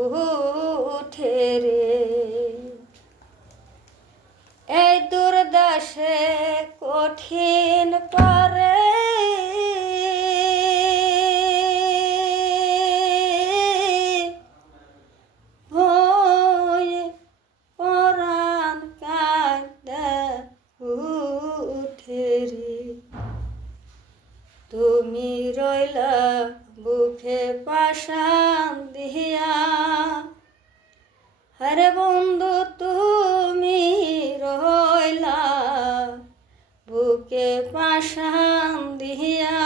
উঠে রে এই দুর্দশে কঠিন পারে ভয়ে পরাণ কাঁদে উঠে রে তুমি রইলা বুকে পাশান দিয়া আরে বন্ধু তুমি রইলা বুকে পাশান দিয়া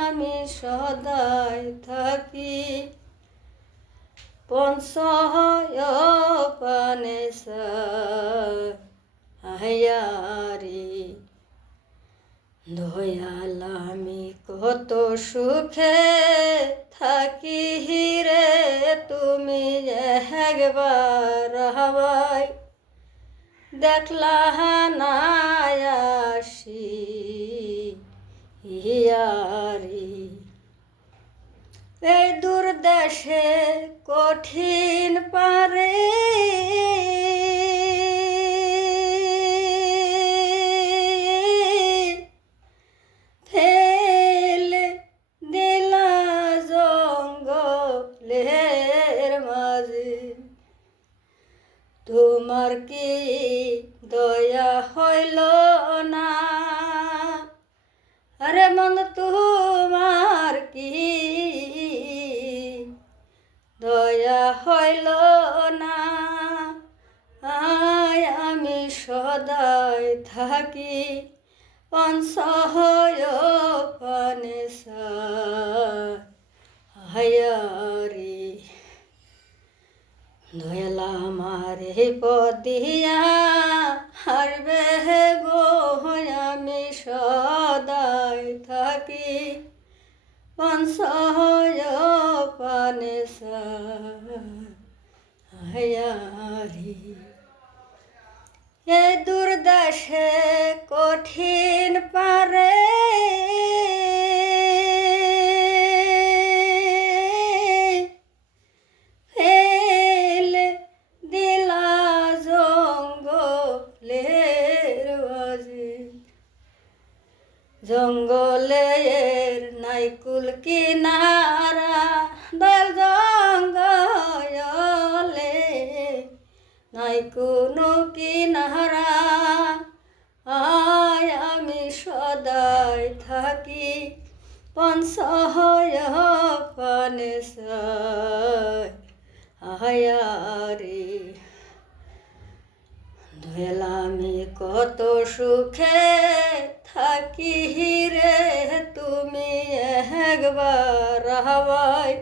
আমি সদাই থাকি পঞ্চয় পানে আয়ারি দয়াল আমি কত সুখে থাকি রে তুমি একবার হবাই দেখলা না আসি ইয়ারি এই দুর্দশে কঠিন পারে ফেলে দিলা জঙ্গলের মাঝে তোমার কি দয়া হইল না আরে মন তোমার কি দয়া হইল না আমি সদাই থাকি পঞ্চয় পানে হায়ারি দয়ালা মারে পদিয়া হারবে গো আমি সদাই থাকি পঞ্চয় পানে হায়ারি এ দুর্দশে কঠিন পারে ফেলে দিলা জঙ্গলের মাঝে জঙ্গলের নাইকুল কিনারা দল জঙ্গলে নাই কোনো কিনারা আমি সদাই থাকি পঞ্চয় পানে আয়ারে দয়াল আমি কত সুখে থাকি রে তুমি একবার হবাই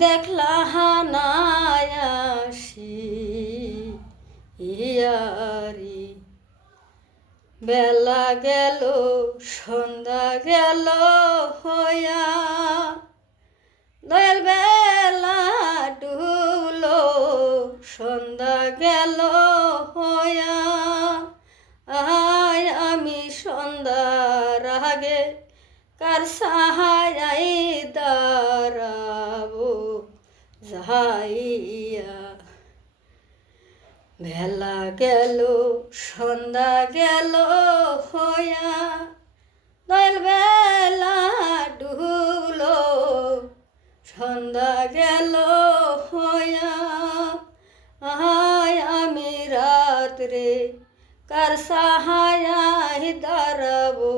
দেখলা না আসি ইয়ারি বেলা গেল সন্ধ্যা গেল হইয়া দয়াল বেলা ডুবলো সন্ধ্যা গেল হইয়া আমি সন্ধ্যার আগে কার সাহায্যাই দাঁড়াবো যাইয়া বেলা গেল সন্ধ্যা গেল হইয়া দয়াল বেলা ডুবলো সন্ধ্যা গেল হইয়া আমি রাত্রে কার সাহায্যাই দাঁড়াবো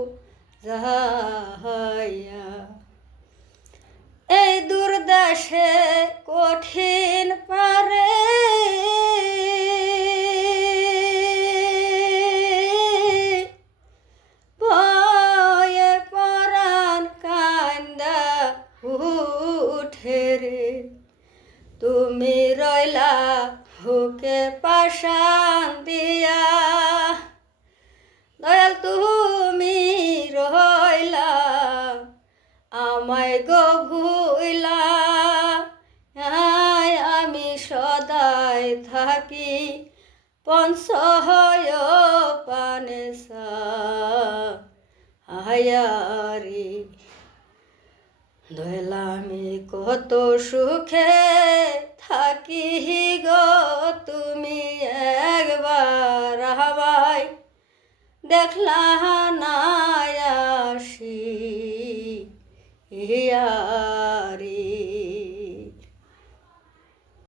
যাইয়া এই দুর্দশে কঠিন পারে ভয়ে পরাণ কান্দা উঠে রে তুমি রইলা বুকে পাশান দিয়া দয়াল তুমি রইলা আমায় গো ভুইলা আমি সদাই থাকি পঞ্চয় পানে আয়ারি আমি কত সুখে থাকি গো, তুমি একবার আমায় দেখলা না আসি।